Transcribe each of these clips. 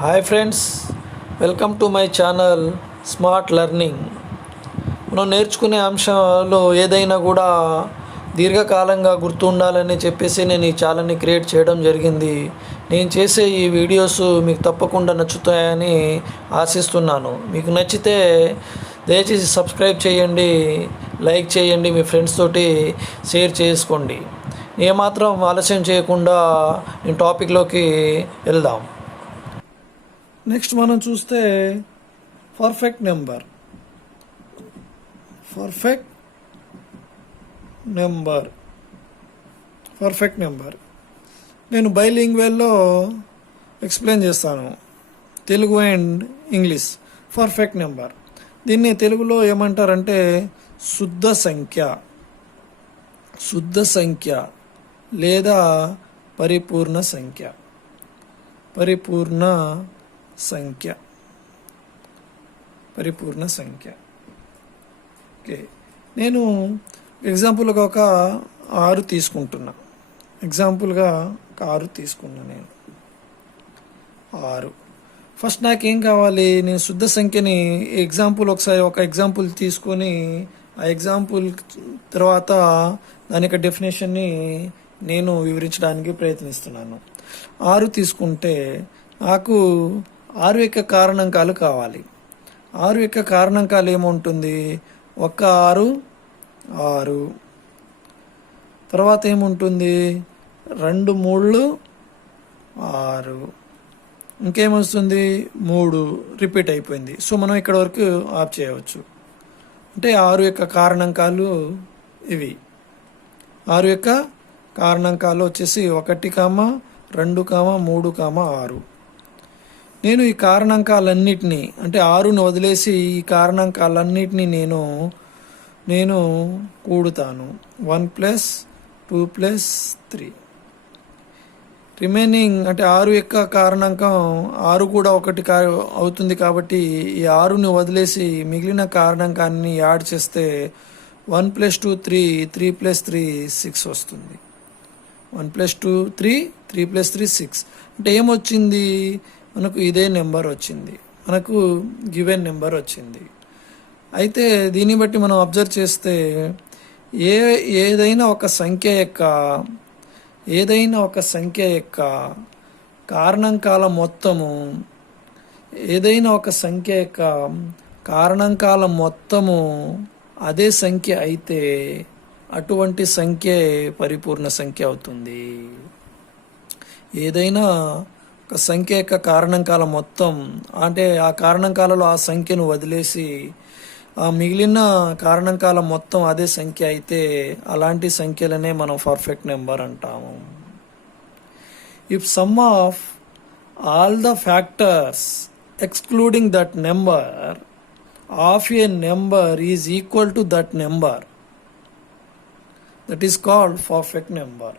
Hi friends, welcome to my channel smart learning. మనం నేర్చుకునే అంశాలు ఏదైనా కూడా దీర్ఘకాలంగా గుర్తుండాలని చెప్పేసి నేను ఈ ఛానల్ని క్రియేట్ చేయడం జరిగింది. నేను చేసే ఈ వీడియోస్ మీకు తప్పకుండా నచ్చుతాయని ఆశిస్తున్నాను. మీకు నచ్చితే దయచేసి సబ్స్క్రైబ్ చేయండి, లైక్ చేయండి, మీ ఫ్రెండ్స్ తోటి షేర్ చేసుకోండి. ఏమాత్రం ఆలస్యం చేయకుండా నేను టాపిక్లోకి వెళ్దాం. నెక్స్ట్ మనం చూస్తే పర్ఫెక్ట్ నెంబర్. పర్ఫెక్ట్ నెంబర్ నేను బైలింగ్వెల్లో ఎక్స్ప్లెయిన్ చేస్తాను, Telugu and English. Perfect number దీన్ని తెలుగులో ఏమంటారంటే శుద్ధ సంఖ్య లేదా పరిపూర్ణ సంఖ్య. ఓకే, నేను ఎగ్జాంపుల్గా ఒక 6 తీసుకుంటున్నా. నేను 6. ఫస్ట్ నాకేం కావాలి? నేను శుద్ధ సంఖ్యని ఒకసారి ఒక ఎగ్జాంపుల్ తీసుకొని ఆ ఎగ్జాంపుల్ తర్వాత దాని యొక్క డెఫినేషన్ని నేను వివరించడానికి ప్రయత్నిస్తున్నాను. 6 తీసుకుంటే నాకు 6 యొక్క కారణాంకాలు కావాలి. 6 యొక్క కారణాంకాలు ఏముంటుంది? 1 6, తర్వాత ఏముంటుంది? 2 3 6, ఇంకేమొస్తుంది? 3 రిపీట్ అయిపోయింది. సో మనం ఇక్కడ వరకు ఆఫ్ చేయవచ్చు. అంటే 6 యొక్క కారణాంకాలు ఇవి. 6 యొక్క కారణాంకాలు వచ్చేసి 1, 2, 3, 6. నేను ఈ కారణాంకాలన్నిటినీ, అంటే 6ని వదిలేసి ఈ కారణాంకాలన్నిటినీ నేను కూడుతాను. 1 + 2 + 3 రిమైనింగ్, అంటే 6 యొక్క కారణాంకం 6 కూడా 1 అవుతుంది. కాబట్టి ఈ 6ని వదిలేసి మిగిలిన కారణాంకాన్ని యాడ్ చేస్తే 1 + 2 3, 3 + 3 6 వస్తుంది. 1 + 2 3, 3 + 3 6. అంటే ఏమొచ్చింది? మనకు ఇదే నెంబర్ వచ్చింది, మనకు గివెన్ నెంబర్ వచ్చింది. అయితే దీన్ని బట్టి మనం అబ్జర్వ్ చేస్తే ఏదైనా ఒక సంఖ్య యొక్క కారణాంకాల మొత్తము అదే సంఖ్య అయితే అటువంటి సంఖ్య పరిపూర్ణ సంఖ్య అవుతుంది. ఏదైనా ఒక సంఖ్య యొక్క కారణాంకాల మొత్తం, అంటే ఆ కారణాంకాలలో ఆ సంఖ్యను వదిలేసి ఆ మిగిలిన కారణాంకాల మొత్తం అదే సంఖ్య అయితే అలాంటి సంఖ్యలనే మనం పర్ఫెక్ట్ నెంబర్ అంటాము. If some of all the factors excluding that number of A number is equal to that number, that is called perfect number.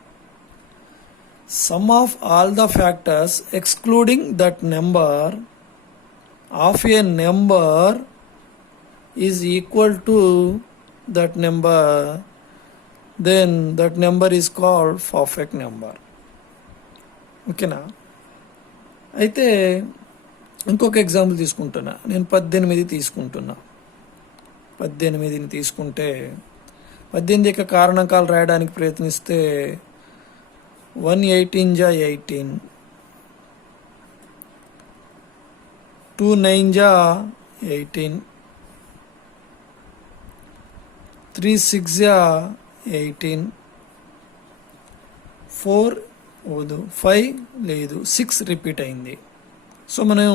Sum of all the factors excluding that number of a number is equal to that number, then that number is called perfect number. ఓకేనా? అయితే ఇంకొక example తీసుకుంటున్నా. నేను 18 తీసుకుంటున్నా. 18ని తీసుకుంటే 18 యొక్క కారణాంకాలు రాయడానికి ప్రయత్నిస్తే 1 18 × 18, 2 9 × 18, 3 6 × 18, 4 5 లేదు, 6 రిపీట్ అయింది. సో మనం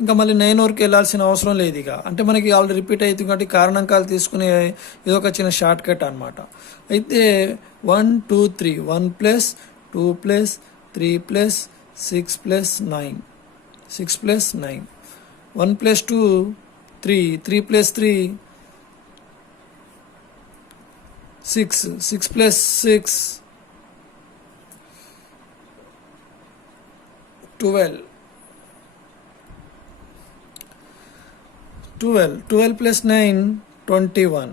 ఇంకా మళ్ళీ 9 వరకు వెళ్ళాల్సిన అవసరం లేదు. ఇక అంటే మనకి ఆల్రెడీ రిపీట్ అవుతుంది కాబట్టి కారణాంకాలు తీసుకునే ఇది ఒక చిన్న షార్ట్ కట్ అనమాట. అయితే 1 2 3, 1 + 2 + 3 + 6 + 9, 6 + 9, 1 + 2 3, 3 + 3 6, 6 + 6 12, 12 + 9 21.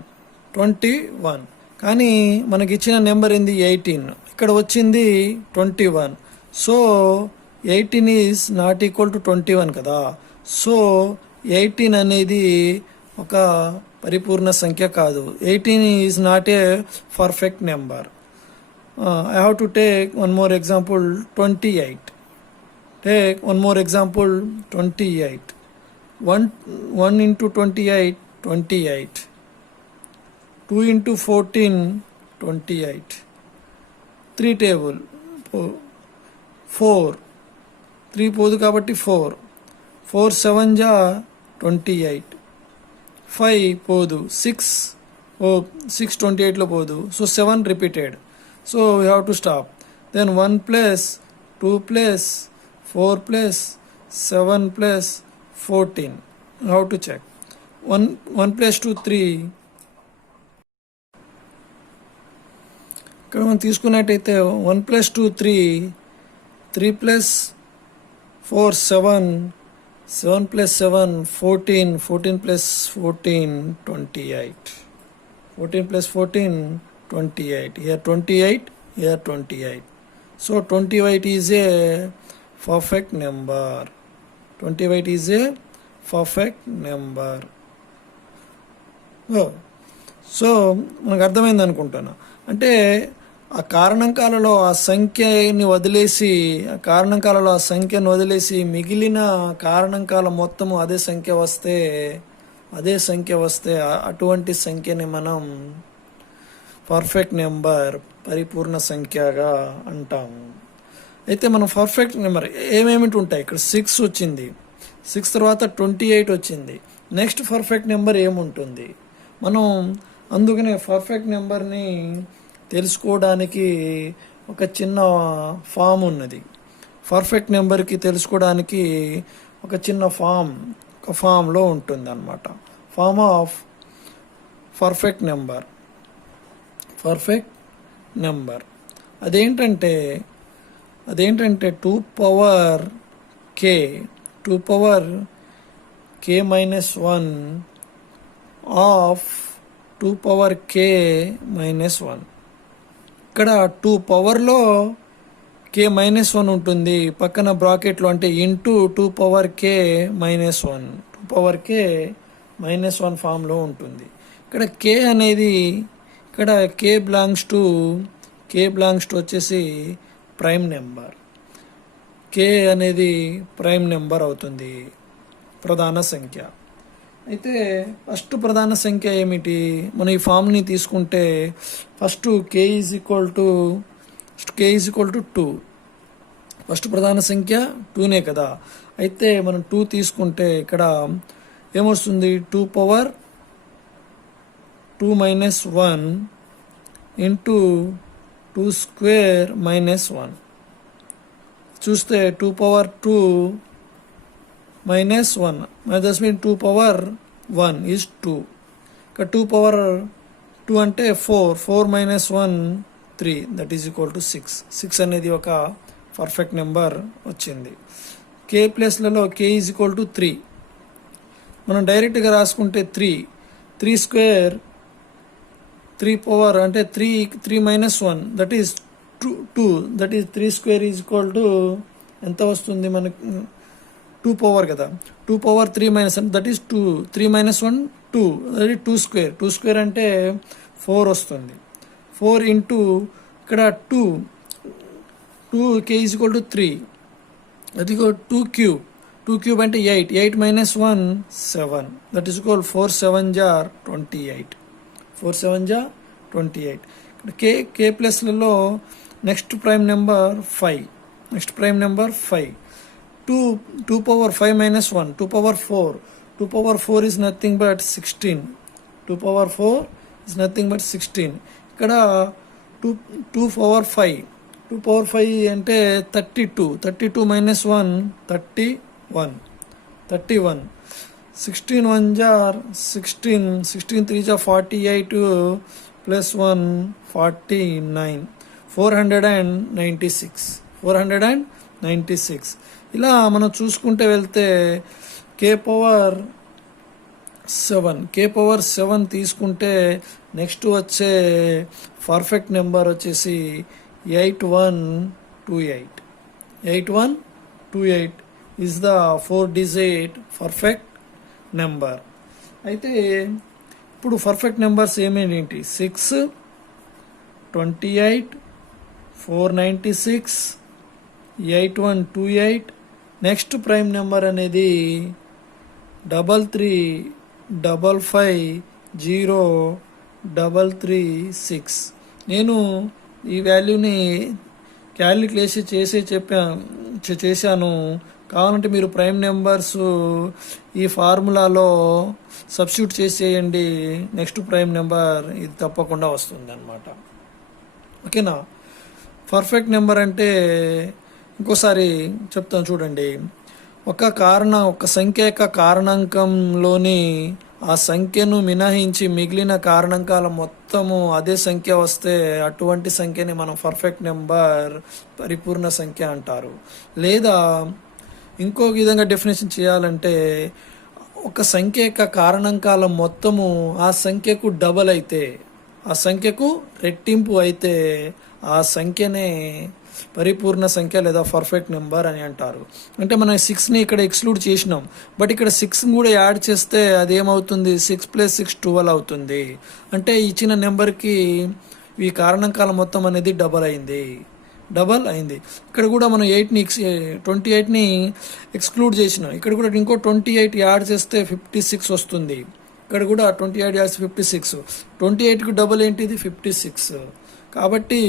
కానీ మనకి ఇచ్చిన నెంబర్ ఏంది? 18. ఇక్కడ వచ్చింది 21. So 18 is not equal to 21 కదా. సో 18 అనేది ఒక పరిపూర్ణ సంఖ్య కాదు. 18 is not a perfect number. I have to take one more example, 28. Take one more example, 28. 1 into 28, 28. 2 into 14, 28. 3 table, 4. 3 పోదు కాబట్టి 4. 4 7 జా 28. 5 పోదు. 6 28లో పోదు. So 7 repeated. So we have to stop. Then 1 plus 2 plus 4 plus 7 plus 14. How to check? 1 plus 2 3. ఇక్కడ మనం తీసుకున్నట్టయితే 1 plus 2 3. 3 plus 4 7. 7 plus 7 14. 14 plus 14 28. 14 plus 14 28. Here 28, here 28. So 28 is a perfect number. 28 is a perfect number. So మనకు అర్థమైంది అనుకుంటాను. అంటే ఆ కారణాంకాలలో ఆ సంఖ్యని వదిలేసి మిగిలిన కారణాంకాల మొత్తము అదే సంఖ్య వస్తే అటువంటి సంఖ్యని మనం పర్ఫెక్ట్ నెంబర్, పరిపూర్ణ సంఖ్యగా అంటాము. అయితే మనం పర్ఫెక్ట్ నెంబర్ ఏమేమిటి ఉంటాయి? ఇక్కడ 6 వచ్చింది, 6 తర్వాత 28 వచ్చింది. నెక్స్ట్ పర్ఫెక్ట్ నెంబర్ ఏముంటుంది? మనం అందుకనే పర్ఫెక్ట్ నెంబర్ని తెలుసుకోవడానికి ఒక చిన్న ఫామ్ ఉన్నది. పర్ఫెక్ట్ నెంబర్కి తెలుసుకోవడానికి ఒక చిన్న ఫామ్లో ఉంటుంది అన్నమాట. Form of perfect number. అదేంటంటే 2 power k minus 1 of 2 power k minus 1. ఇక్కడ 2 పవర్లో k మైనస్ 1 ఉంటుంది, పక్కన బ్రాకెట్లో, అంటే into 2 power k minus 1. 2 power k minus 1 ఫామ్లో ఉంటుంది. ఇక్కడ k అనేది ఇక్కడ k బిలాంగ్స్ టు వచ్చేసి ప్రైమ్ నెంబర్. k అనేది ప్రైమ్ నెంబర్ అవుతుంది, ప్రధాన సంఖ్య. అయితే ఫస్ట్ ప్రధాన సంఖ్య ఏమిటి? మనం ఈ ఫామ్ని తీసుకుంటే first k is equal to 2. First ప్రధాన సంఖ్య 2నే కదా. అయితే మనం 2 తీసుకుంటే ఇక్కడ ఏమొస్తుంది? 2 power 2 minus 1 into 2 square minus 1. చూస్తే 2 power 2 minus 1. That means 2 power 1 is 2. ఇక్కడ 2 power 2 అంటే 4 minus 1 3. That is equal to 6. 6 అనేది ఒక పర్ఫెక్ట్ నెంబర్ వచ్చింది. k ప్లేస్లలో k is equal to 3. మనం డైరెక్ట్గా రాసుకుంటే 3 స్క్వేర్ 3 పవర్ అంటే 3 minus 1 that is 2. That is 3 square is equal to ఎంత వస్తుంది మనకు? 2 పవర్ కదా. 2 power 3 minus 1 that is 2. 3 minus 1 2. That is 2 square. 2 square అంటే 4 వస్తుంది. 4 ఇంటూ ఇక్కడ 2 k ఈజ్ ఈక్వల్ టు 3. అది 2 క్యూబ్. 2 క్యూబ్ అంటే 8. 8 minus 1 7. దట్ ఈస్ ఈక్వల్ 4 7 జార్ 28. 4 7 జా 28. ఇక్కడ k ప్లస్లలో next prime number 5. 2 power 5 minus 1. 2 power 4. 2 power 4 is nothing but 16. 2 power 4 is nothing but 16. ఇక్కడ 2 power 5. 2 power 5 అంటే 32. 32 minus 1 31. 16 1 jar 16. 16 3 jar 48 plus 1 49. 496. ఇలా మనం చూసుకుంటే వెళ్తే k పవర్ 7 తీసుకుంటే నెక్స్ట్ వచ్చే పర్ఫెక్ట్ నెంబర్ వచ్చేసి 8128. 28 is the 4-digit perfect number. అయితే ఇప్పుడు పర్ఫెక్ట్ నెంబర్స్ ఏమేంటి? 6, 28, 496, 8128. నెక్స్ట్ ప్రైమ్ నెంబర్ అనేది 33550336. నేను ఈ వాల్యూని క్యాలిక్యులేషన్ చేశాను. కావాలంటే మీరు ప్రైమ్ నెంబర్స్ ఈ ఫార్ములాలో సబ్స్టిట్యూట్ చేసేయండి, నెక్స్ట్ ప్రైమ్ నెంబర్ ఇది తప్పకుండా వస్తుంది అన్నమాట. ఓకేనా? పర్ఫెక్ట్ నెంబర్ అంటే ఇంకోసారి చెప్తాను చూడండి. ఒక సంఖ్య యొక్క కారణాంకంలోని ఆ సంఖ్యను మినహాయించి మిగిలిన కారణాంకాల మొత్తము అదే సంఖ్య వస్తే అటువంటి సంఖ్యని మనం పర్ఫెక్ట్ నెంబర్, పరిపూర్ణ సంఖ్య అంటారు. లేదా ఇంకో విధంగా డెఫినేషన్ చేయాలంటే ఒక సంఖ్య యొక్క కారణాంకాల మొత్తము ఆ సంఖ్యకు డబల్ అయితే, ఆ సంఖ్యకు రెట్టింపు అయితే ఆ సంఖ్యనే పరిపూర్ణ సంఖ్య లేదా పర్ఫెక్ట్ నెంబర్ అని అంటారు. అంటే మనం 6ని ఇక్కడ ఎక్స్క్లూడ్ చేసినాం, బట్ ఇక్కడ 6ని కూడా యాడ్ చేస్తే అది ఏమవుతుంది? 6 + 6 12 అవుతుంది. అంటే ఇచ్చిన నెంబర్కి ఈ కారణాంకాల మొత్తం అనేది డబల్ అయింది. ఇక్కడ కూడా మనం 28ని ఎక్స్క్లూడ్ చేసినాం, ఇక్కడ కూడా ఇంకో 28 యాడ్ చేస్తే 56 వస్తుంది. ఇక్కడ కూడా 28 యాడ్ 56. 28కు డబల్ ఏంటిది? 56. కాబట్టి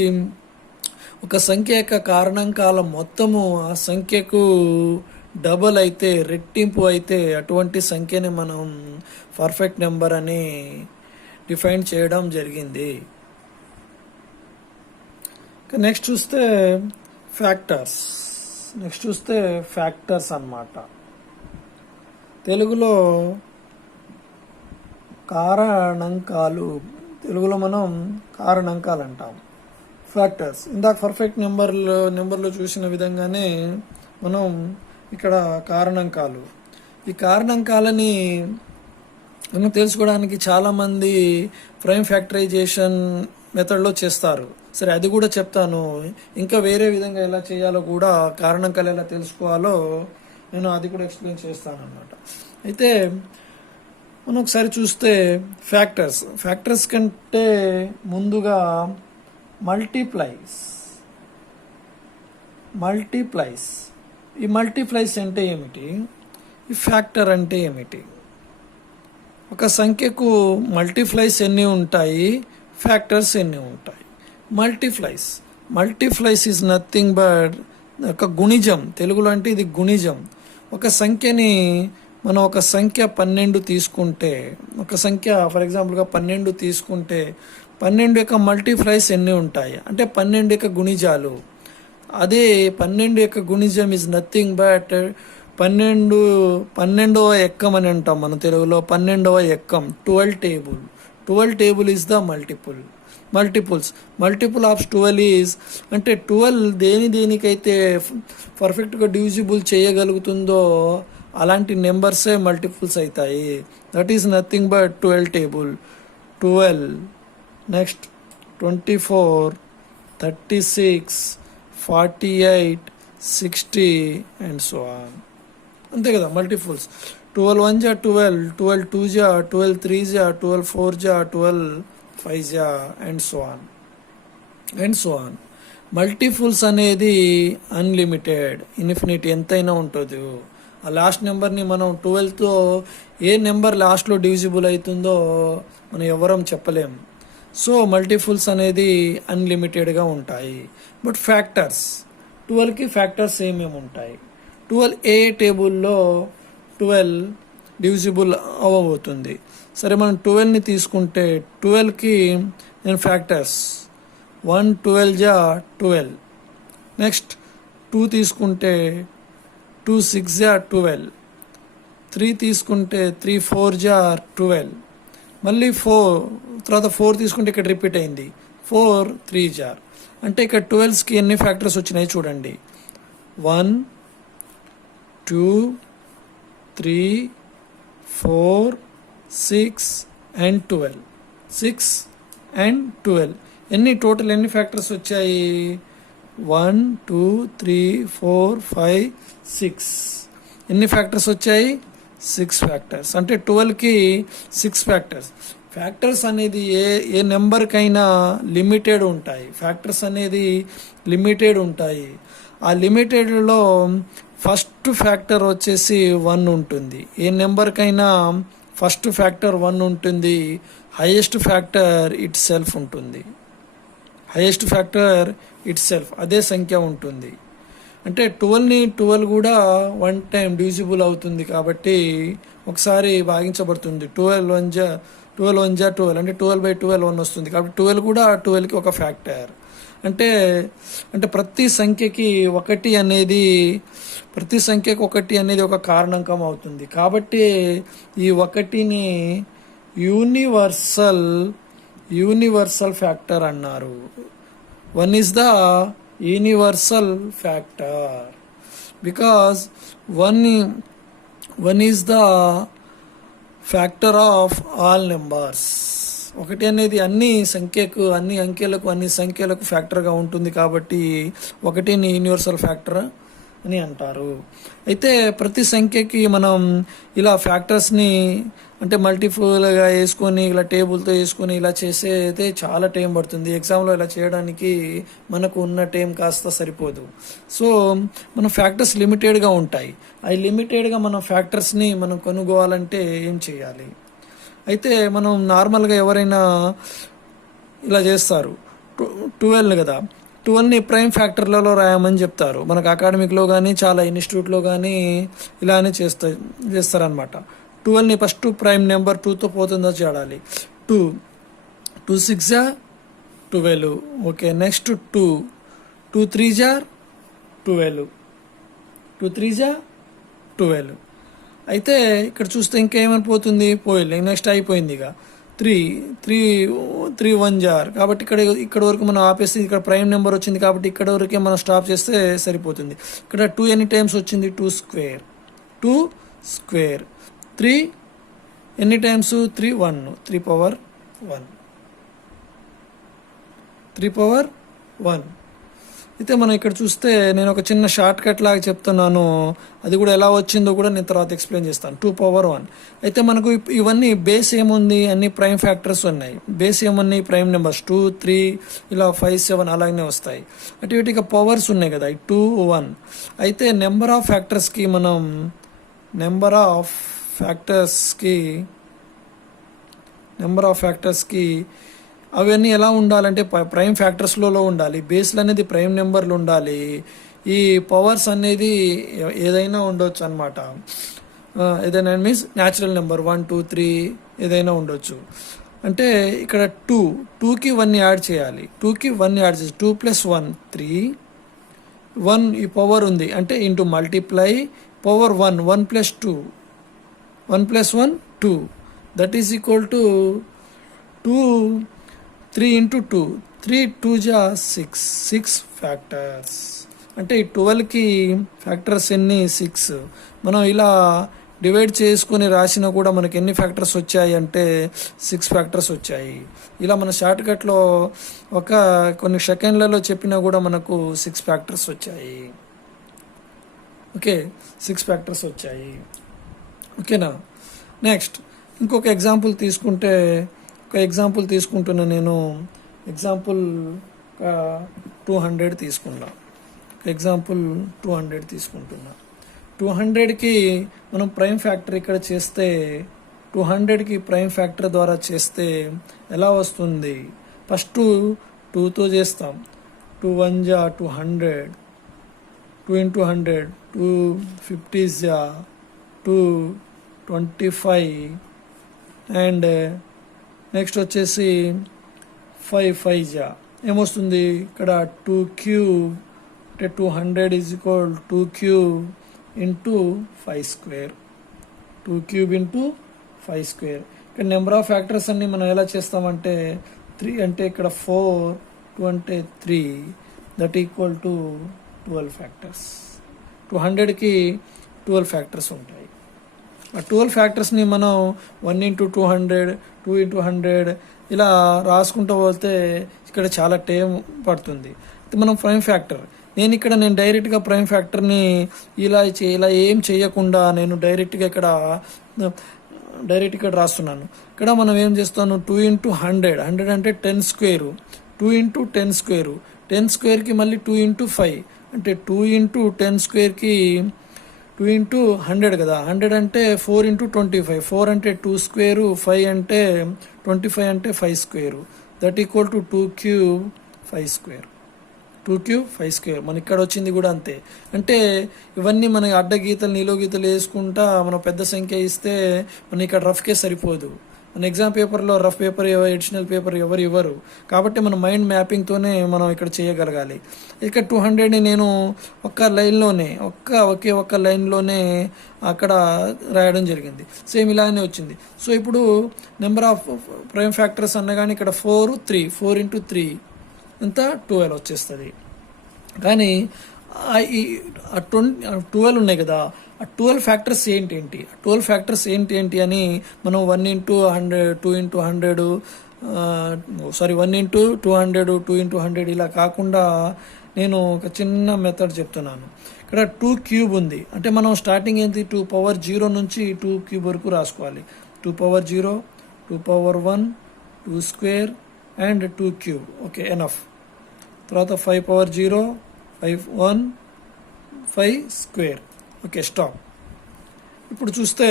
ఒక సంఖ్య యొక్క కారణాంకాల మొత్తము ఆ సంఖ్యకు డబల్ అయితే, రెట్టింపు అయితే అటువంటి సంఖ్యని మనం పర్ఫెక్ట్ నెంబర్ అని డిఫైన్ చేయడం జరిగింది. నెక్స్ట్ చూస్తే ఫ్యాక్టర్స్ అన్నమాట. తెలుగులో తెలుగులో మనం కారణాంకాలు అంటాం. ఫ్యాక్టర్స్ ఇందాక పర్ఫెక్ట్ నెంబర్లో చూసిన విధంగానే మనం ఇక్కడ కారణాంకాలు. ఈ కారణాంకాలని మనం తెలుసుకోవడానికి చాలామంది ప్రైమ్ ఫ్యాక్టరైజేషన్ మెథడ్లో చేస్తారు. సరే, అది కూడా చెప్తాను. ఇంకా వేరే విధంగా ఎలా చేయాలో కూడా, కారణాంకాలు ఎలా తెలుసుకోవాలో నేను అది కూడా ఎక్స్ప్లెయిన్ చేస్తాను అన్నమాట. అయితే మనం ఒకసారి చూస్తే ఫ్యాక్టర్స్ కంటే ముందుగా మల్టీప్లైస్. ఈ మల్టీప్లైస్ అంటే ఏమిటి? ఈ ఫ్యాక్టర్ అంటే ఏమిటి? ఒక సంఖ్యకు మల్టీప్లైస్ ఎన్ని ఉంటాయి, ఫ్యాక్టర్స్ ఎన్ని ఉంటాయి? మల్టీప్లైస్ ఈజ్ నథింగ్ బట్ ఒక గుణిజం. తెలుగులో అంటే ఇది గుణిజం. ఒక సంఖ్యని మనం ఒక సంఖ్య 12 తీసుకుంటే, ఒక సంఖ్య ఫర్ ఎగ్జాంపుల్గా 12 తీసుకుంటే 12 యొక్క మల్టీప్లైస్ ఎన్ని ఉంటాయి అంటే 12 యొక్క గుణిజాలు. అదే 12 యొక్క గుణిజం ఈజ్ నథింగ్ బట్ 12వ ఎక్కం అని అంటాం మన తెలుగులో. 12వ ఎక్కం 12 table is the multiple of 12 is అంటే 12 దేనికైతే పర్ఫెక్ట్గా డివిజిబుల్ చేయగలుగుతుందో అలాంటి నెంబర్సే మల్టిపుల్స్ అవుతాయి. That is nothing but 12 table. 12, next 24, 36, 48, 60 and so on. అంతే కదా మల్టిపుల్స్. 12 1 జా 12, 12 2 జా 12 3 జా 12 4 జా 12 5 జా అండ్ సో ఆన్. మల్టిపుల్స్ అనేది అన్లిమిటెడ్, ఇన్ఫినిటీ, ఎంతైనా ఉంటుంది. ఆ లాస్ట్ నెంబర్ని మనం 12తో ఏ నెంబర్ లాస్ట్లో డివిజిబుల్ అవుతుందో మనం ఎవరం చెప్పలేం. సో మల్టిపుల్స్ అనేది అన్లిమిటెడ్గా ఉంటాయి. బట్ ఫ్యాక్టర్స్, 12కి ఫ్యాక్టర్స్ ఏమేమి ఉంటాయి? 12 ఏ టేబుల్లో 12 డివిజిబుల్ అవ్వబోతుంది. సరే, మనం 12ని తీసుకుంటే 12కి నేను ఫ్యాక్టర్స్ 1 12 జా 12. నెక్స్ట్ 2 తీసుకుంటే 2 6 జా 12. 3 తీసుకుంటే 3 4 జా 12. మళ్ళీ 4 తీసుకుంటే ఇక్కడ రిపీట్ అయింది 4 3 జా. అంటే ఇక్కడ 12కి ఎన్ని ఫ్యాక్టర్స్ వచ్చినాయి చూడండి. 1 2 3 4 6 and 12. 6 and 12 టోటల్ ఎన్ని ఫ్యాక్టర్స్ వచ్చాయి? 1 2 3 4 5 6. ఎన్ని ఫ్యాక్టర్స్ వచ్చాయి? 6 ఫ్యాక్టర్స్. అంటే 12కి 6 ఫ్యాక్టర్స్. ఫ్యాక్టర్స్ అనేది ఏ నెంబర్కైనా లిమిటెడ్ ఉంటాయి. ఫ్యాక్టర్స్ అనేది లిమిటెడ్ ఉంటాయి. ఆ లిమిటెడ్లో ఫస్ట్ ఫ్యాక్టర్ వచ్చేసి 1 ఉంటుంది. ఏ నెంబర్కైనా ఫస్ట్ ఫ్యాక్టర్ 1 ఉంటుంది. హైయెస్ట్ ఫ్యాక్టర్ ఇట్ సెల్ఫ్ ఉంటుంది. హైయెస్ట్ ఫ్యాక్టర్ ఇట్ సెల్ఫ్ అదే సంఖ్య ఉంటుంది. అంటే 12 కూడా 1 టైం డివిజిబుల్ అవుతుంది కాబట్టి ఒకసారి భాగించబడుతుంది. 12 1 జా 12 అంటే 12/12 1 వస్తుంది. కాబట్టి 12 కూడా 12కి ఒక ఫ్యాక్టర్. అంటే ప్రతి సంఖ్యకి ఒకటి అనేది ఒక కారణాంకం అవుతుంది. కాబట్టి ఈ ఒకటిని యూనివర్సల్ ఫ్యాక్టర్ అన్నారు. 1 is the universal factor because 1 is the factor of all numbers. ఒకటి అనేది అన్ని సంఖ్యలకు ఫ్యాక్టర్గా ఉంటుంది కాబట్టి ఒకటిని యూనివర్సల్ ఫ్యాక్టర్ అని అంటారు. అయితే ప్రతి సంఖ్యకి మనం ఇలా ఫ్యాక్టర్స్ని అంటే మల్టిపుల్గా వేసుకొని ఇలా టేబుల్తో వేసుకొని ఇలా చేసేదే చాలా టైం పడుతుంది. ఎగ్జామ్లో ఇలా చేయడానికి మనకు ఉన్న టైం కాస్త సరిపోదు. సో మన ఫ్యాక్టర్స్ లిమిటెడ్గా ఉంటాయి. అవి లిమిటెడ్గా మన ఫ్యాక్టర్స్ని మనం కనుగోవాలంటే ఏం చేయాలి? అయితే మనం నార్మల్గా ఎవరైనా ఇలా చేస్తారు. 12 కదా, 12ని ప్రైమ్ ఫ్యాక్టర్లలో రాయమని చెప్తారు. మనకు అకాడమిక్లో కానీ చాలా ఇన్స్టిట్యూట్లో కానీ ఇలానే చేస్తారనమాట. 12ని ఫస్ట్ ప్రైమ్ నెంబర్ 2తో పోతుందో చూడాలి. 2 6 జా 12. ఓకే, నెక్స్ట్ 2 3 జా 12. 2 3 జా 12. అయితే ఇక్కడ చూస్తే ఇంకేమైనా పోతుంది? పోయింది. నెక్స్ట్ అయిపోయింది. ఇక 3 1 జార్. కాబట్టి ఇక్కడ వరకు మనం ఆపేసి ఇక్కడ ప్రైమ్ నెంబర్ వచ్చింది కాబట్టి ఇక్కడ వరకే మనం స్టాప్ చేస్తే సరిపోతుంది. ఇక్కడ 2 ఎన్ని టైమ్స్ వచ్చింది? 2 స్క్వేర్. 3 ఎన్ని టైమ్స్? 3 1 3 పవర్ 1. అయితే మనం ఇక్కడ చూస్తే నేను ఒక చిన్న షార్ట్ కట్ లాగా చెప్తున్నాను. అది కూడా ఎలా వచ్చిందో కూడా నేను తర్వాత ఎక్స్ప్లెయిన్ చేస్తాను. 2 పవర్ 1. అయితే మనకు ఇవన్నీ బేస్ ఏముంది? అన్ని ప్రైమ్ ఫ్యాక్టర్స్ ఉన్నాయి. బేస్ ఏమున్నాయి? ప్రైమ్ నెంబర్స్ 2 3 ఇలా 5 7 అలాగనే వస్తాయి. అటు ఇటుగా పవర్స్ ఉన్నాయి కదా, 2 1. అయితే నెంబర్ ఆఫ్ ఫ్యాక్టర్స్కి అవన్నీ ఎలా ఉండాలంటే ప్రైమ్ ఫ్యాక్టర్స్లో ఉండాలి. బేస్లు అనేది ప్రైమ్ నెంబర్లు ఉండాలి. ఈ పవర్స్ అనేది ఏదైనా ఉండొచ్చు అనమాట. ఏదైనా మీన్స్ న్యాచురల్ నెంబర్ 1 2 3 ఏదైనా ఉండొచ్చు. అంటే ఇక్కడ 2కి 1 యాడ్ చేయాలి. 2కి 1 యాడ్ చేసి 2 + 1 3. 1 ఈ పవర్ ఉంది అంటే into multiply power 1 1 + 2 1 + 1 2 that is equal to 2 3 × 2 3 2 జా 6 ఫ్యాక్టర్స్. అంటే ఈ 12కి ఫ్యాక్టర్స్ ఎన్ని? 6. మనం ఇలా డివైడ్ చేసుకుని రాసినా కూడా మనకి ఎన్ని ఫ్యాక్టర్స్ వచ్చాయి అంటే 6 ఫ్యాక్టర్స్ వచ్చాయి. ఇలా మన షార్ట్ కట్లో కొన్ని సెకండ్లలో చెప్పినా కూడా మనకు 6 ఫ్యాక్టర్స్ వచ్చాయి. ఓకే, 6 ఫ్యాక్టర్స్ వచ్చాయి. ఓకేనా? నెక్స్ట్ ఇంకొక ఎగ్జాంపుల్ తీసుకుంటున్నా నేను. ఎగ్జాంపుల్ 200 తీసుకున్నా. 200కి మనం ప్రైమ్ ఫ్యాక్టర్ ఇక్కడ చేస్తే 200కి ప్రైమ్ ఫ్యాక్టర్ ద్వారా చేస్తే ఎలా వస్తుంది? ఫస్ట్ 2తో చేస్తాం. 2 1 జా 200. 2 × 100 2 50 జా 225 అండ్ నెక్స్ట్ వచ్చేసి 5 5 జా ఏమొస్తుంది? ఇక్కడ 2 క్యూబ్ అంటే 200 = 2 cube into 5 square. 2 cube into 5 square. ఇక్కడ నెంబర్ ఆఫ్ ఫ్యాక్టర్స్ అన్ని మనం ఎలా చేస్తామంటే 3 అంటే ఇక్కడ 4 2 అంటే 3 దట్ ఈక్వల్ టు 12 ఫ్యాక్టర్స్. 200కి 12 ఫ్యాక్టర్స్ ఉంటాయి. ఆ 12 ఫ్యాక్టర్స్ని మనం 1 × 200 2 × 100 ఇలా రాసుకుంటూ పోతే ఇక్కడ చాలా టైం పడుతుంది. ఇది మనం ప్రైమ్ ఫ్యాక్టర్. నేను డైరెక్ట్గా ప్రైమ్ ఫ్యాక్టర్ని ఇలా ఏం చేయకుండా నేను డైరెక్ట్గా రాస్తున్నాను. ఇక్కడ మనం ఏం చేస్తాను, 2 into 100, 100 అంటే 10 స్క్వేరు, 2 into 10 స్క్వేరు, 10 స్క్వేర్కి మళ్ళీ 2 into 5 అంటే 2 into 10 స్క్వేర్కి 2 into 100 కదా, 100 అంటే 4 into 25, 4 అంటే 2 స్క్వేరు, 5 అంటే 25 అంటే 5 square, that equal to 2 cube 5 square, 2 cube 5 square. మన ఇక్కడ వచ్చింది కూడా అంతే. అంటే ఇవన్నీ మన అడ్డ గీతలు నిలువు గీతలు వేసుకుంటా మనం పెద్ద సంఖ్య ఇస్తే మన ఇక్కడ రఫ్కే సరిపోదు. మన ఎగ్జామ్ పేపర్లో రఫ్ పేపర్ ఎడిషనల్ పేపర్ ఎవరు ఇవ్వరు. కాబట్టి మన మైండ్ మ్యాపింగ్తోనే మనం ఇక్కడ చేయగలగాలి. ఇక 200ని నేను ఒకే ఒక్క లైన్లోనే అక్కడ రాయడం జరిగింది. సేమ్ ఇలానే వచ్చింది. సో ఇప్పుడు నెంబర్ ఆఫ్ ప్రైమ్ ఫ్యాక్టర్స్ అనగానే ఇక్కడ 4 into 3 ఎంత 12 వచ్చేస్తుంది. కానీ 12 ఉన్నాయి కదా, ఆ 12 ఫ్యాక్టర్స్ ఏంటి 12 ఫ్యాక్టర్స్ ఏంటి అని మనం 1 into 100, 2 into 100, 1 into 200, 2 into 100 ఇలా కాకుండా నేను ఒక చిన్న మెథడ్ చెప్తున్నాను. ఇక్కడ 2 cube ఉంది అంటే మనం స్టార్టింగ్ ఏంటి 2 power 0 నుంచి 2 cube వరకు రాసుకోవాలి. 2 power 0, 2 power 1, 2 square and 2 cube. Okay, enough. తర్వాత 5 power 0, 5 1, 5 స్క్వేర్. Okay, stop. ఇప్పుడు చూస్తే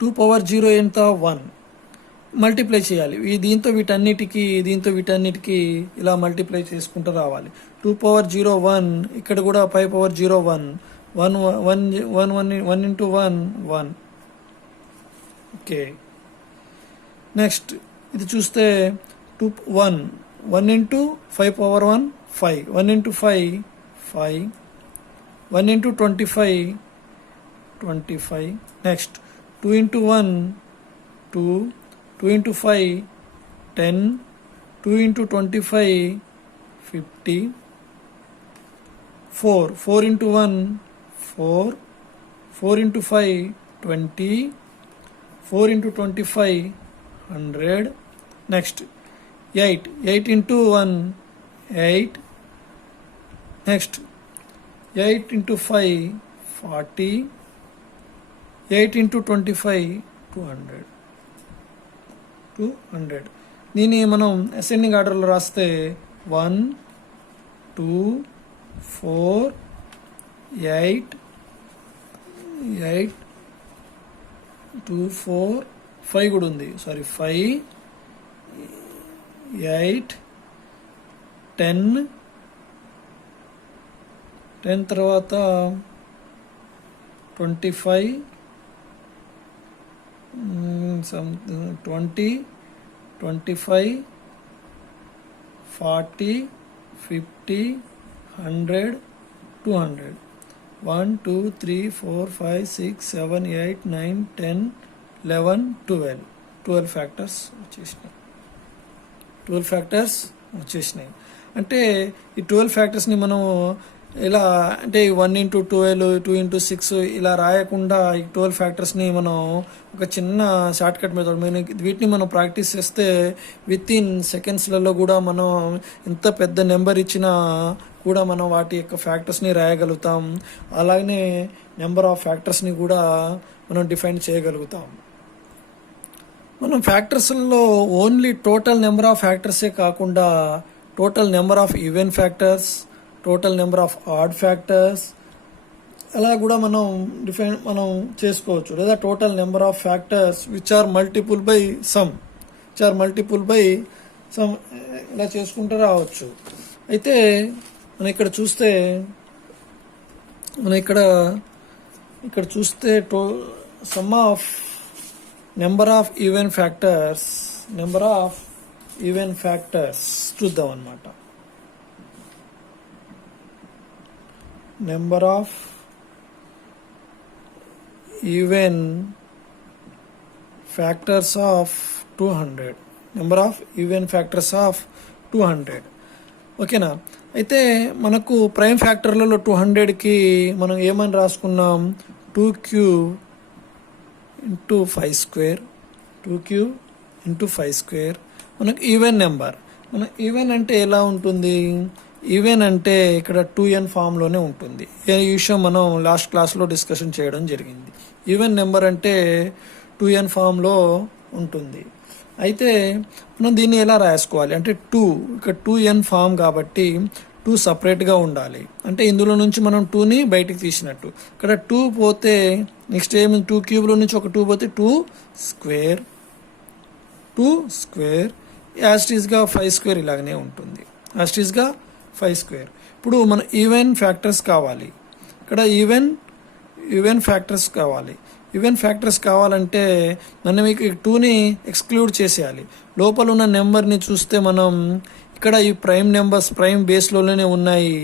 2 power 0 ఎంత 1, మల్టిప్లై చేయాలి. దీంతో వీటన్నిటికీ ఇలా మల్టిప్లై చేసుకుంటూ రావాలి. 2 power 0 1, ఇక్కడ కూడా 5 power 0 1 into 1. ఓకే, నెక్స్ట్ ఇది చూస్తే 1 into 5 power 1 5, 1 into 5 5, 1 into 25. Next 2 into 1 2, 2 into 5 10, 2 into 25 50, 4 into 1 4, 4 into 5 20, 4 into 25 100. Next 8 into 1 8. Next 8 into 5 40, 8 into 25 200. దీన్ని మనం అసెండింగ్ ఆర్డర్లో రాస్తే 1 2 4 8 2 4 5 కూడా ఉంది, 5 8 10 తర్వాత 25 20 25 40 50 100 200. 1 2 3 4 5 6 7 8 9 10 11 12 ఫ్యాక్టర్స్ వచ్చేసినాయి. అంటే ఈ 12 ఫ్యాక్టర్స్ని మనం ఇలా అంటే 1 into 12, 2 into 6 ఇలా రాయకుండా ఈ 12 ఫ్యాక్టర్స్ని మనం ఒక చిన్న షార్ట్కట్ మెథడ్ వీటిని మనం ప్రాక్టీస్ చేస్తే విత్ ఇన్ సెకండ్స్లలో కూడా మనం ఎంత పెద్ద నెంబర్ ఇచ్చినా కూడా మనం వాటి యొక్క ఫ్యాక్టర్స్ని రాయగలుగుతాం. అలాగనే నెంబర్ ఆఫ్ ఫ్యాక్టర్స్ని కూడా మనం డిఫైన్ చేయగలుగుతాం. మనం ఫ్యాక్టర్స్లో ఓన్లీ టోటల్ నెంబర్ ఆఫ్ ఫ్యాక్టర్సే కాకుండా total number of even factors, total number of odd factors అలా కూడా మనం చేసుకోవచ్చు. లేదా total number of factors which are multiple by some ఇలా చేసుకుంటూ రావచ్చు. అయితే మనం ఇక్కడ చూస్తే sum of number of even factors చూద్దాం అన్నమాట. Number of even factors of 200. ఓకేనా? అయితే మనకు ప్రైమ్ ఫ్యాక్టర్లలో 200కి మనం ఏమని రాసుకున్నాం, 2 cube into 5 square మనకు ఈవెన్ నెంబర్. మన ఈవెన్ అంటే ఎలా ఉంటుంది? ఈవెన్ అంటే ఇక్కడ 2n ఫామ్లోనే ఉంటుంది. ఈ విషయం మనం లాస్ట్ క్లాస్లో డిస్కషన్ చేయడం జరిగింది. ఈవెన్ నెంబర్ అంటే 2n ఫామ్లో ఉంటుంది. అయితే మనం దీన్ని ఎలా రాసుకోవాలి అంటే ఇక్కడ 2n ఫామ్ కాబట్టి 2 సపరేట్గా ఉండాలి. అంటే ఇందులో నుంచి మనం 2ని బయటికి తీసినట్టు. ఇక్కడ 2 పోతే నెక్స్ట్ ఏమి 2 క్యూబ్లో నుంచి ఒక 2 పోతే 2 స్క్వేర్ యాస్టీస్గా 5 స్క్వేర్ ఇలాగనే ఉంటుంది. యాస్టీస్గా 5 స్క్వేర్. ఇప్పుడు మన ఈవెన్ ఫ్యాక్టర్స్ కావాలి. ఇక్కడ ఈవెన్ ఫ్యాక్టర్స్ కావాలి. ఈవెన్ ఫ్యాక్టర్స్ కావాలంటే మనం ఇక 2ని ఎక్స్క్లూడ్ చేసేయాలి. లోపల ఉన్న నెంబర్ని చూస్తే మనం ఇక్కడ ఈ ప్రైమ్ నెంబర్స్ ప్రైమ్ బేస్లోనే ఉన్నాయి.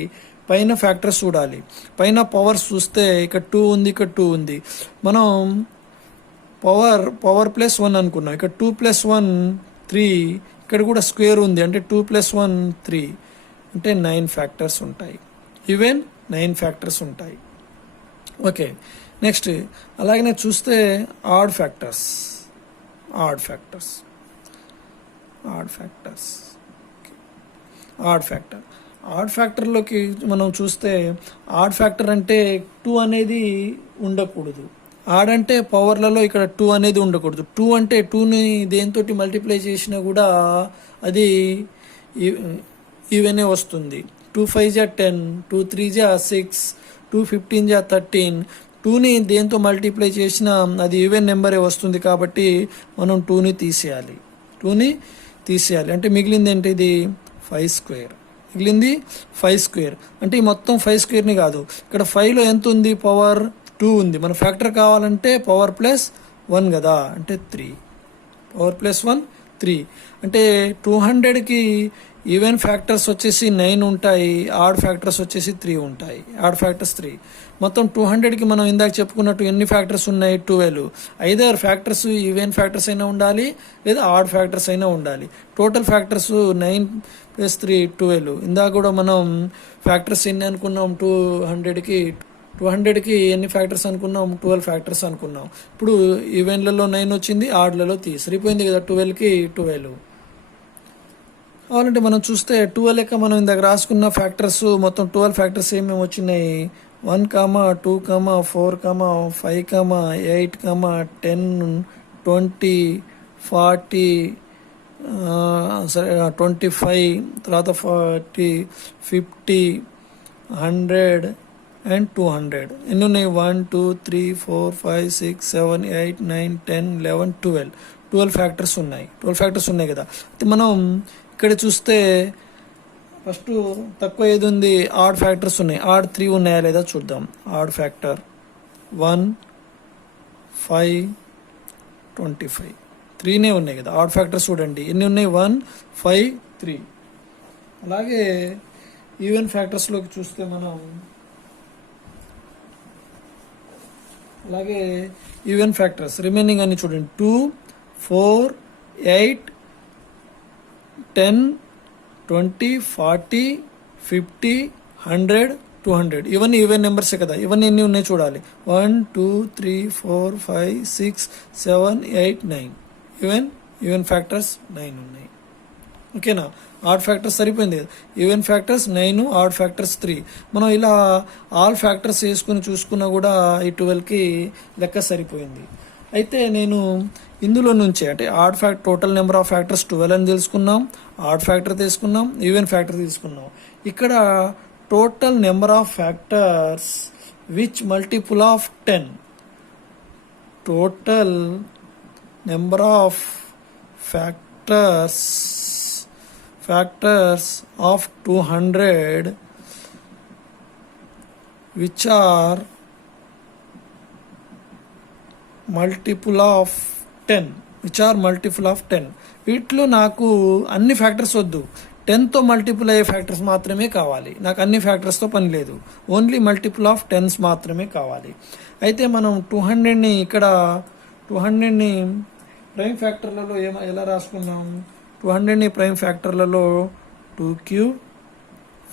పైన ఫ్యాక్టర్స్ చూడాలి. పైన పవర్స్ చూస్తే ఇక్కడ 2 ఉంది, ఇక్కడ 2 ఉంది. మనం పవర్ ప్లస్ 1 అనుకున్నాం. ఇక్కడ 2 + 1 3. ఇక్కడ కూడా స్క్వేర్ ఉంది అంటే 2 + 1 3 అంటే 9 ఫ్యాక్టర్స్ ఉంటాయి. ఈవెన్ 9 ఫ్యాక్టర్స్ ఉంటాయి. ఓకే, నెక్స్ట్ అలాగనే చూస్తే ఆడ్ ఫ్యాక్టర్లోకి మనం చూస్తే ఆడ్ ఫ్యాక్టర్ అంటే 2 అనేది ఉండకూడదు. ఆడ్ అంటే పవర్లలో ఇక్కడ 2 అనేది ఉండకూడదు. 2 అంటే 2ని దేనితోటి మల్టిప్లై చేసినా కూడా అది ఈవెనే వస్తుంది. 2 × 5 = 10, 2 × 3 = 6, 2 × 15 = 13. 2ని దేంతో మల్టిప్లై చేసినా అది ఈవెన్ నెంబరే వస్తుంది కాబట్టి మనం 2ని తీసేయాలి. అంటే మిగిలింది ఏంటి? ఇది 5 స్క్వేర్. మిగిలింది 5 స్క్వేర్. అంటే ఈ మొత్తం 5 స్క్వేర్ని కాదు. ఇక్కడ 5లో ఎంత ఉంది? పవర్ 2 ఉంది. మన ఫ్యాక్టర్ కావాలంటే పవర్ ప్లస్ 1 కదా, అంటే 3. Power plus 1 3. అంటే 200కి ఈవెన్ ఫ్యాక్టర్స్ వచ్చేసి 9 ఉంటాయి. ఆడ్ ఫ్యాక్టర్స్ వచ్చేసి 3 ఉంటాయి. Add factors 3. మొత్తం 200కి మనం ఇందాక చెప్పుకున్నట్టు ఎన్ని ఫ్యాక్టర్స్ ఉన్నాయి? 12. ఐదర్ ఫ్యాక్టర్స్ ఈవెన్ ఫ్యాక్టర్స్ అయినా ఉండాలి, లేదా ఆడ్ ఫ్యాక్టర్స్ అయినా ఉండాలి. Total factors 9 + 3 12. ఇందాక కూడా మనం ఫ్యాక్టర్స్ ఎన్ని అనుకున్నాం? 200కి ఎన్ని ఫ్యాక్టర్స్ అనుకున్నాం? 12 ఫ్యాక్టర్స్ అనుకున్నాం. ఇప్పుడు ఈవెన్లలో 9 వచ్చింది, ఆడ్లలో సరిపోయింది కదా, 12కి 12. కావాలంటే మనం చూస్తే 12 లెక్క మనం ఇందాక రాసుకున్న ఫ్యాక్టర్స్ మొత్తం 12 ఫ్యాక్టర్స్ ఏమేమి వచ్చినాయి? 1, 2, 4, 5, 8, 10, 20, 40, 25, తర్వాత 40, 50, 100 అండ్ 200. ఎన్ని ఉన్నాయి? 1, 2, 3, 4, 5, 6, 7, 8, 9, 10, 11, 12 ఫ్యాక్టర్స్ ఉన్నాయి. 12 ఫ్యాక్టర్స్ ఉన్నాయి కదా. అయితే మనం ఇక్కడ చూస్తే ఫస్ట్ తక్కువ ఏది ఉంది? ఆడ్ ఫ్యాక్టర్స్ ఉన్నాయి. ఆడ్ 3 ఉన్నాయా లేదా చూద్దాం. ఆడ్ ఫ్యాక్టర్ 1, 5, 25 3నే ఉన్నాయి కదా. ఆడ్ ఫ్యాక్టర్స్ చూడండి ఎన్ని ఉన్నాయి? 1, 5, 3. అలాగే ఈవెన్ ఫ్యాక్టర్స్లోకి చూస్తే మనం అలాగే ఈవెన్ ఫ్యాక్టర్స్ రిమైనింగ్ అన్ని చూడండి. 2, 4, 8, 10, 20, 40, 50, 100, 200. ఇవన్నీ ఈవెన్ నెంబర్సే కదా. ఇవన్నీ ఎన్ని ఉన్నాయి చూడాలి. 1, 2, 3, 4, 5, 6, 7, 8, 9. ఈవెన్ ఫ్యాక్టర్స్ 9 ఉన్నాయి. ఓకేనా? ఆడ్ ఫ్యాక్టర్స్ సరిపోయింది కదా. Even factors 9, add factors 3. మనం ఇలా ఆల్ ఫ్యాక్టర్స్ వేసుకుని చూసుకున్నా కూడా ఈ 12కి లెక్క సరిపోయింది. అయితే నేను ఇందులో నుంచే అంటే odd total number of factors 12 అని తెలుసుకున్నాం. ఆడ్ ఫ్యాక్టర్ తీసుకున్నాం, ఈవెన్ ఫ్యాక్టర్ తీసుకున్నాం. ఇక్కడ total number of factors which multiple of 10. Total number of factors of 200 which are multiple of 10. వీటిలో నాకు అన్ని ఫ్యాక్టర్స్ వద్దు, 10తో మల్టిపుల్ అయ్యే ఫ్యాక్టర్స్ మాత్రమే కావాలి. నాకు అన్ని ఫ్యాక్టర్స్తో పని లేదు, ఓన్లీ మల్టిపుల్ ఆఫ్ 10s మాత్రమే కావాలి. అయితే మనం 200ని ఇక్కడ 200ని ప్రైమ్ ఫ్యాక్టర్లలో ఎలా రాసుకున్నాం? 200ని ప్రైమ్ ఫ్యాక్టర్లలో 2³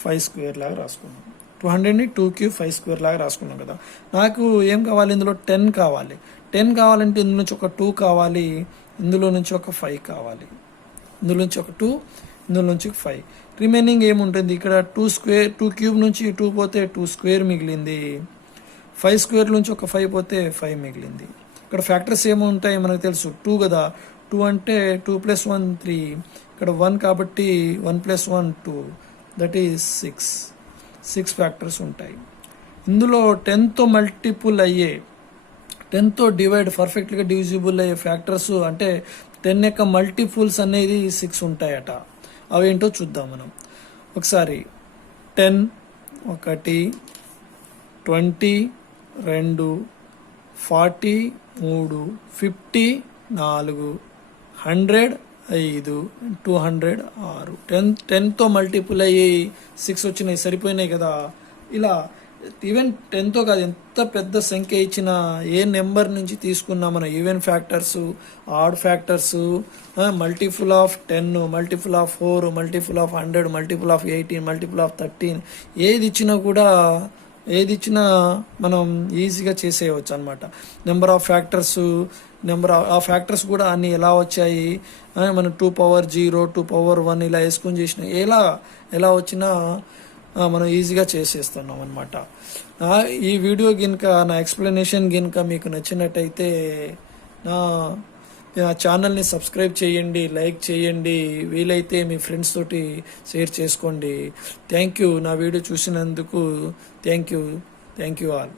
5 స్క్వేర్ లాగా రాసుకున్నాం. 200ని 2³ 5 స్క్వేర్ లాగా రాసుకున్నాం కదా. నాకు ఏం కావాలి? ఇందులో 10 కావాలి. 10 కావాలంటే ఇందులో నుంచి ఒక 2 కావాలి, ఇందులో నుంచి ఒక 5 కావాలి. ఇందులో నుంచి ఒక 2, ఇందులో నుంచి 5. రిమైనింగ్ ఏముంటుంది ఇక్కడ 2 క్యూబ్ నుంచి 2 పోతే 2 స్క్వేర్ మిగిలింది. 5 స్క్వేర్ నుంచి ఒక 5 పోతే 5 మిగిలింది. ఇక్కడ ఫ్యాక్టర్స్ ఏముంటాయి మనకు తెలుసు, 2 కదా. 2 అంటే 2 + 1 3, ఇక్కడ 1 కాబట్టి 1 + 1 2, దట్ ఈస్ 6 ఫ్యాక్టర్స్ ఉంటాయి. ఇందులో 10తో మల్టిపుల్ అయ్యే 10తో పర్ఫెక్ట్గా డివిజిబుల్ అయ్యే ఫ్యాక్టర్స్ అంటే 10 యొక్క మల్టిపుల్స్ అనేది 6 ఉంటాయట. అవేంటో చూద్దాం మనం ఒకసారి. 10 1, 20 2, 40 3, 50 4, 100 5, 200 6. 10తో మల్టిపుల్ అయ్యి 6 వచ్చినాయి, సరిపోయినాయి కదా. ఇలా ఈవెన్ 10తో కాదు, ఎంత పెద్ద సంఖ్య ఇచ్చినా ఏ నెంబర్ నుంచి తీసుకున్నా మనం even factors, add factors, multiple of 10, multiple of 4, multiple of 100, multiple of 18, multiple of 13, ఏది ఇచ్చినా మనం ఈజీగా చేసేయవచ్చు అనమాట. నెంబర్ ఆఫ్ ఫ్యాక్టర్స్, ఆ ఫ్యాక్టర్స్ కూడా అన్ని ఎలా వచ్చాయి, మనం 2 × 1 ఇలా వేసుకొని చేసిన ఎలా వచ్చినా మనం ఈజీగా చేసేస్తున్నాం అనమాట. ఈ వీడియో గినుక, నా ఎక్స్ప్లెనేషన్ గినుక మీకు నచ్చినట్టయితే నా ఛానల్ని సబ్స్క్రైబ్ చేయండి, లైక్ చేయండి, వీలైతే మీ ఫ్రెండ్స్ తోటి షేర్ చేసుకోండి. Thank you. నా వీడియో చూసినందుకు థ్యాంక్ యూ ఆల్.